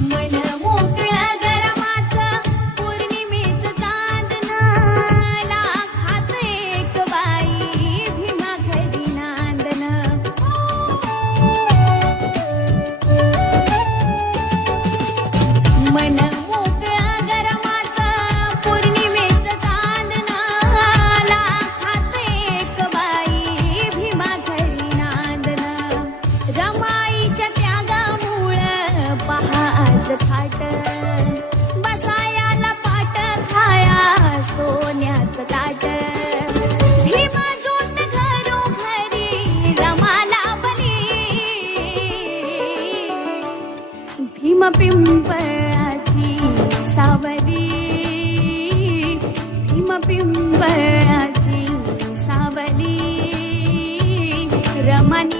मन मोकळं गरमाचं पौर्णिमेचं चांदण लाखात एक बाई भीमा घरी नांदन मन मोकळं गरमाचं पौर्णिमेचं चांदण लाखात एक बाई भीमा घरी नांदन रमाईच्या त्यागामुळं पहा आज खाट बसायाला पाट खाया सोन्याचं ताट भीमा ज्योत घरोघरी रमाला बली भीमा पिंपळाची सावली भीमा पिंपळाची सावली रमानी